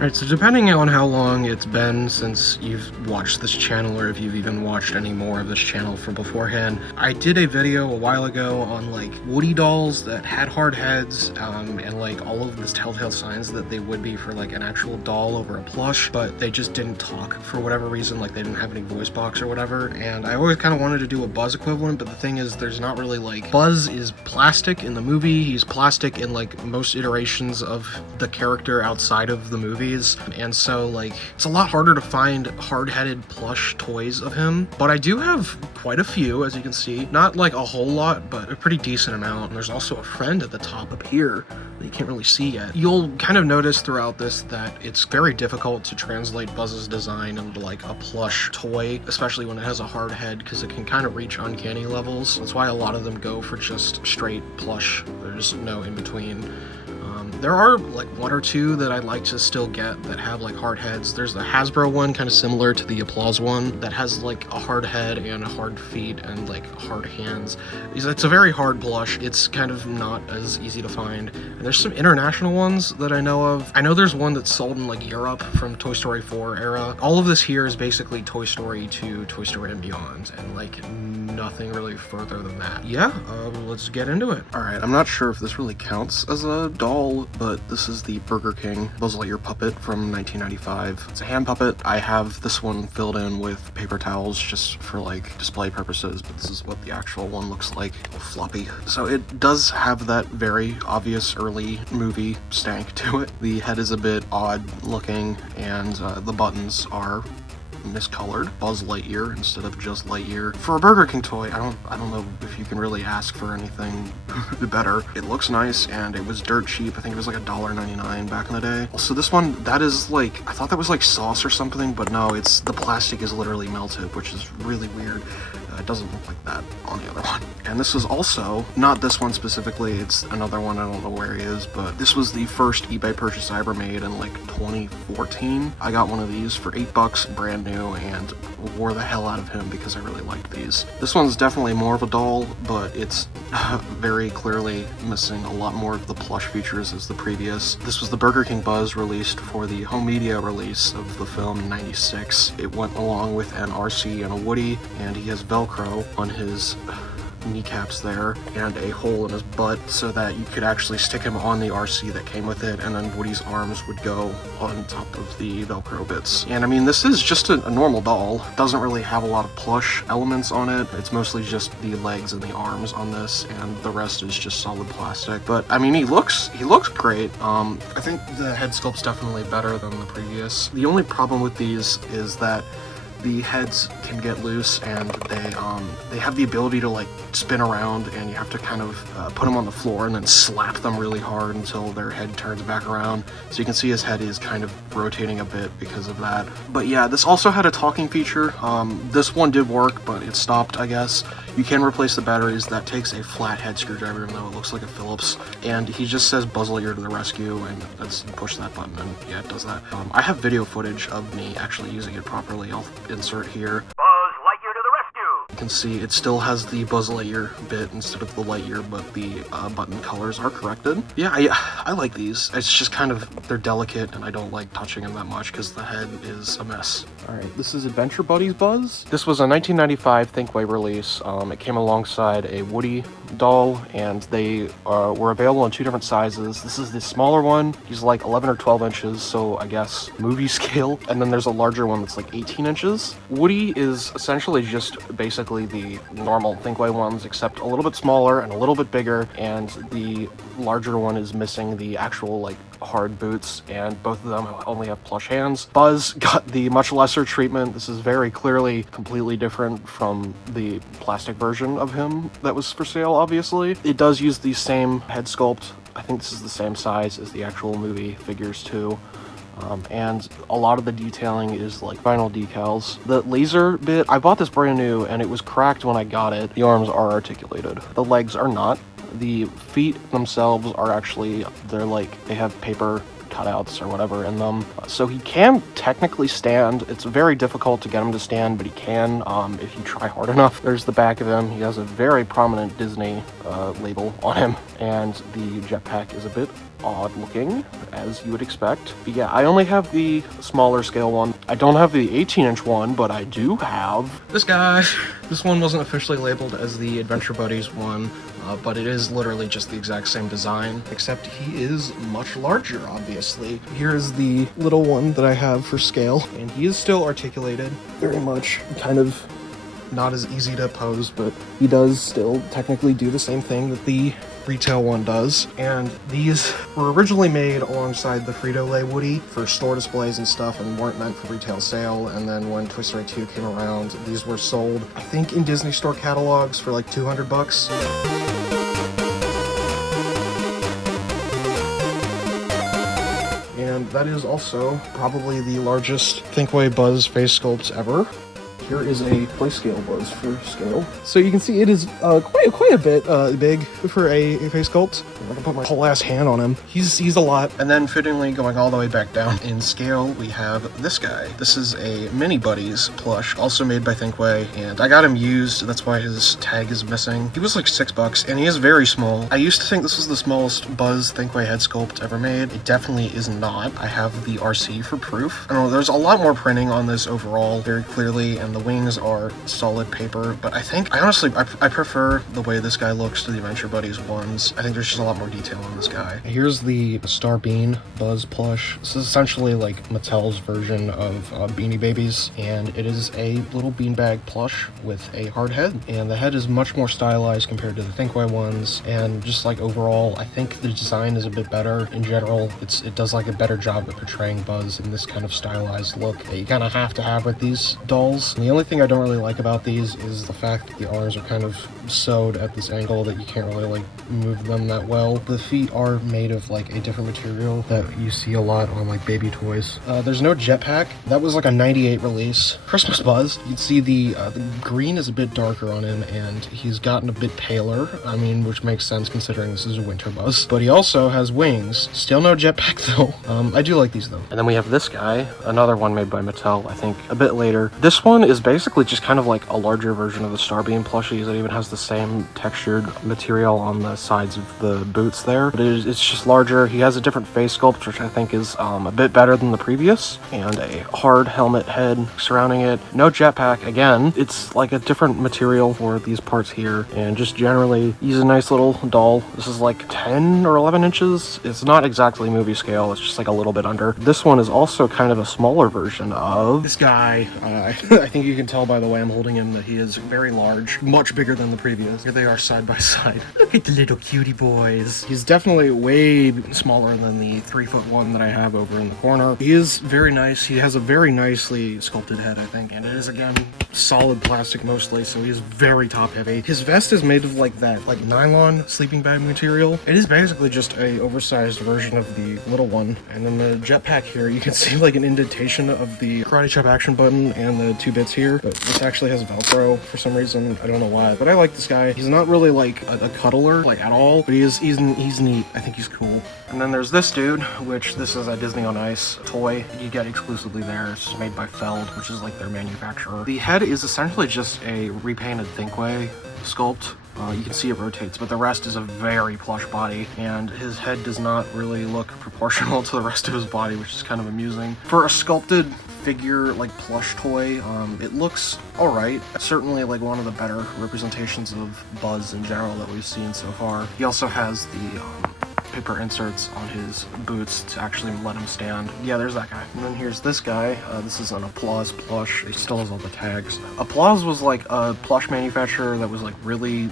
Alright, so depending on how long it's been since you've watched this channel, or if you've even watched any more of this channel from beforehand, I did a video a while ago on like Woody dolls that had hard heads, and like all of the telltale signs that they would be for like an actual doll over a plush, but they just didn't talk for whatever reason, like they didn't have any voice box or whatever. And I always kind of wanted to do a Buzz equivalent, but the thing is there's not really like, Buzz is plastic in the movie, he's plastic in like most iterations of the character outside of the movie. And so like it's a lot harder to find hard-headed plush toys of him, but I do have quite a few, as you can see. Not like a whole lot, but a pretty decent amount. And there's also a friend at the top up here that you can't really see yet. You'll kind of notice throughout this that it's very difficult to translate Buzz's design into like a plush toy, especially when it has a hard head, because it can kind of reach uncanny levels. That's why a lot of them go for just straight plush. There's no in between. There are like one or two that I'd like to still get that have like hard heads. There's the Hasbro one, kind of similar to the Applause one, that has like a hard head and hard feet and like hard hands. It's a very hard plush. It's kind of not as easy to find. And there's some international ones that I know of. I know there's one that's sold in like Europe from Toy Story 4 era. All of this here is basically Toy Story to Toy Story and Beyond, and like nothing really further than that. Yeah, let's get into it. All right, I'm not sure if this really counts as a doll, but this is the Burger King Buzz Lightyear puppet from 1995. It's a hand puppet. I have this one filled in with paper towels just for like display purposes, but this is what the actual one looks like, floppy. So it does have that very obvious early movie stank to it. The head is a bit odd looking, and the buttons are miscolored. Buzz Lightyear instead of just Lightyear. For a Burger King toy, I don't know if you can really ask for anything better. It looks nice, and it was dirt cheap. I think it was like $1.99 back in the day. Also, this one, that is like, I thought that was like sauce or something, but no, it's, the plastic is literally melted, which is really weird. It doesn't look like that on the other one. And this is also, not this one specifically, it's another one, I don't know where he is, but this was the first eBay purchase I ever made in like 2014. I got one of these for $8, brand new, and wore the hell out of him because I really liked these. This one's definitely more of a doll, but it's very clearly missing a lot more of the plush features as the previous. This was the Burger King Buzz released for the home media release of the film in '96. It went along with an RC and a Woody, and he has Velcro on his kneecaps there and a hole in his butt so that you could actually stick him on the RC that came with it, and then Woody's arms would go on top of the Velcro bits. And I mean, this is just a normal doll. It doesn't really have a lot of plush elements on it. It's mostly just the legs and the arms on this, and the rest is just solid plastic. But I mean, he looks great. I think the head sculpt's definitely better than the previous. The only problem with these is that the heads can get loose, and they have the ability to like spin around, and you have to kind of put them on the floor and then slap them really hard until their head turns back around. So you can see his head is kind of rotating a bit because of that. But yeah, this also had a talking feature. This one did work, but it stopped, I guess. You can replace the batteries. That takes a flathead screwdriver, even though it looks like a Phillips. And he just says Buzz Lightyear to the rescue, and that's, you push that button and yeah, it does that. I have video footage of me actually using it properly. I'll insert here. Buzz Lightyear to the rescue! You can see it still has the Buzz Lightyear bit instead of the Lightyear, but the button colors are corrected. Yeah, I like these. It's just kind of, they're delicate, and I don't like touching them that much because the head is a mess. Alright, this is Adventure Buddies Buzz. This was a 1995 Thinkway release. It came alongside a Woody doll, and they were available in two different sizes. This is the smaller one. He's like 11 or 12 inches, so I guess movie scale. And then there's a larger one that's like 18 inches. Woody is essentially just basically the normal Thinkway ones, except a little bit smaller and a little bit bigger, and the larger one is missing the actual like hard boots, and both of them only have plush hands. Buzz got the much lesser treatment. This is very clearly completely different from the plastic version of him that was for sale, obviously. It does use the same head sculpt. I think this is the same size as the actual movie figures too. And a lot of the detailing is like vinyl decals. The laser bit, I bought this brand new and it was cracked when I got it. The arms are articulated. The legs are not. The feet themselves are actually, they're like, they have paper cutouts or whatever in them. So he can technically stand. It's very difficult to get him to stand, but he can if you try hard enough. There's the back of him. He has a very prominent Disney label on him, and the jetpack is a bit odd looking, as you would expect. But yeah, I only have the smaller scale one. I don't have the 18-inch one, but I do have this guy. This one wasn't officially labeled as the Adventure Buddies one, but it is literally just the exact same design, except he is much larger, obviously. Here's the little one that I have for scale, and he is still articulated, very much kind of not as easy to pose, but he does still technically do the same thing that the retail one does. And these were originally made alongside the Frito-Lay Woody for store displays and stuff and weren't meant for retail sale. And then when Toy Story 2 came around, these were sold, I think, in Disney store catalogs for like $200. And that is also probably the largest Thinkway Buzz face sculpt ever. Here is a play scale Buzz for scale. So you can see it is quite a bit big for a face sculpt. I can put my whole ass hand on him. He's a lot. And then fittingly going all the way back down in scale, we have this guy. This is a Mini Buddies plush, also made by Thinkway, and I got him used. That's why his tag is missing. He was like $6, and he is very small. I used to think this was the smallest Buzz Thinkway head sculpt ever made. It definitely is not. I have the RC for proof. I don't know, there's a lot more printing on this overall, very clearly, and the wings are solid paper, but I honestly prefer the way this guy looks to the Adventure Buddies ones. I think there's just a lot more detail on this guy. Here's the Star Bean Buzz plush. This is essentially like Mattel's version of Beanie Babies, and it is a little beanbag plush with a hard head, and the head is much more stylized compared to the Thinkway ones, and just like overall, I think the design is a bit better in general. It does like a better job at portraying Buzz in this kind of stylized look that you kind of have to have with these dolls. And the only thing I don't really like about these is the fact that the arms are kind of sewed at this angle that you can't really like move them that well. The feet are made of like a different material that you see a lot on like baby toys. There's no jetpack. That was like a 98 release Christmas Buzz. You'd see the green is a bit darker on him, and he's gotten a bit paler. I mean, which makes sense considering this is a winter Buzz. But he also has wings. Still no jetpack though. I do like these though. And then we have this guy, another one made by Mattel, I think a bit later. This one is basically just kind of like a larger version of the Star Bean plushies. It even has the same textured material on the sides of the boots there, but it's just larger. He has a different face sculpt, which I think is a bit better than the previous, and a hard helmet head surrounding it. No jetpack again. It's like a different material for these parts here, and just generally he's a nice little doll. This is like 10 or 11 inches. It's not exactly movie scale. It's just like a little bit under. This one is also kind of a smaller version of this guy. I think you can tell by the way I'm holding him that he is very large, much bigger than the previous. Here they are side by side. Look at the little cutie boys. He's definitely way smaller than the 3-foot one that I have over in the corner. He is very nice. He has a very nicely sculpted head, I think, and it is again solid plastic mostly, so he's very top heavy. His vest is made of like that like nylon sleeping bag material. It is basically just a oversized version of the little one. And then the jetpack here, you can see like an indentation of the karate chop action button and the 2 bits here, but this actually has Velcro for some reason. I don't know why, but I like this guy. He's not really like a cuddler like at all, but he's neat. I think he's cool. And then there's this dude, which this is a Disney on Ice toy you get exclusively there. It's made by Feld, which is like their manufacturer. The head is essentially just a repainted Thinkway sculpt. You can see it rotates, but the rest is a very plush body, and his head does not really look proportional to the rest of his body, which is kind of amusing. For a sculpted figure like plush toy, it looks alright. Certainly like one of the better representations of Buzz in general that we've seen so far. He also has the paper inserts on his boots to actually let him stand. Yeah, there's that guy. And then here's this guy. This is an Applause plush. He still has all the tags. Applause was like a plush manufacturer that was like really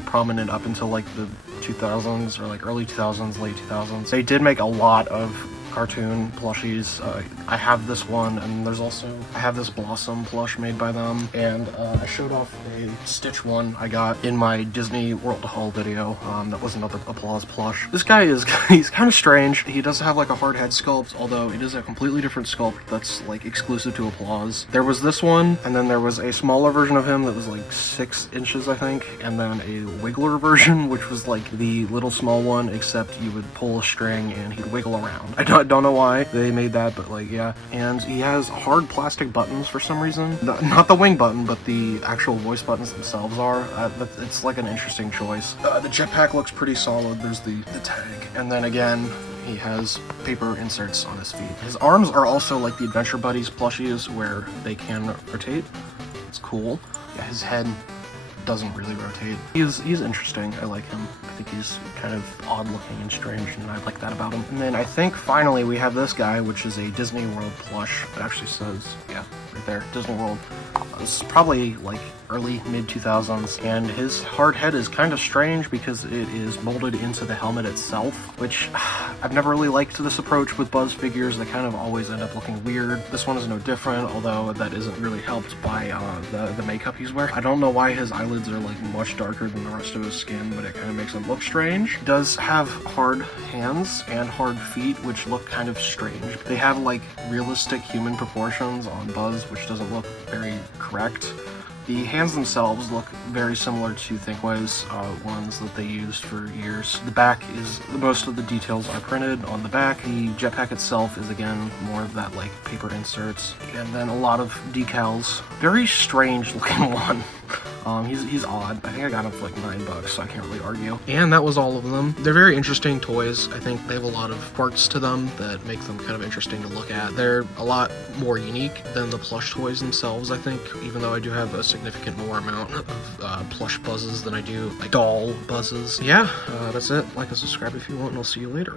prominent up until like the 2000s or like early 2000s, late 2000s. They did make a lot of cartoon plushies. I have this one, and I have this Blossom plush made by them, and I showed off a Stitch one I got in my Disney World haul video. That was another Applause plush. This guy he's kind of strange. He does have like a hard head sculpt, although it is a completely different sculpt that's like exclusive to Applause. There was this one, and then there was a smaller version of him that was like 6 inches, I think, and then a Wiggler version, which was like the little small one, except you would pull a string and he'd wiggle around. I don't know why they made that, but like, yeah. And he has hard plastic buttons for some reason. Not the wing button, but the actual voice buttons themselves are. It's like an interesting choice. The jetpack looks pretty solid. There's the tag. And then again, he has paper inserts on his feet. His arms are also like the Adventure Buddies plushies where they can rotate. It's cool. Yeah, his head doesn't really rotate. He's interesting. I like him. I think he's kind of odd looking and strange, and I like that about him. And then I think finally we have this guy, which is a Disney World plush. It actually says, yeah, right there, Disney World. This is probably like early mid-2000s, and his hard head is kind of strange because it is molded into the helmet itself, which I've never really liked this approach with Buzz figures. They kind of always end up looking weird. This one is no different, although that isn't really helped by the makeup he's wearing. I don't know why his eyelids are like much darker than the rest of his skin, but it kind of makes him look strange. He does have hard hands and hard feet, which look kind of strange. They have like realistic human proportions on Buzz, which doesn't look very correct. The hands themselves look very similar to Thinkway's ones that they used for years. The back is, most of the details are printed on the back. The jetpack itself is again more of that like paper inserts, and then a lot of decals. Very strange looking one. He's odd. I think I got him for like $9, so I can't really argue. And that was all of them. They're very interesting toys. I think they have a lot of quirks to them that make them kind of interesting to look at. They're a lot more unique than the plush toys themselves, I think, even though I do have a significant more amount of plush buzzes than I do like doll buzzes. Yeah, that's it. Like and subscribe if you want, and I'll see you later.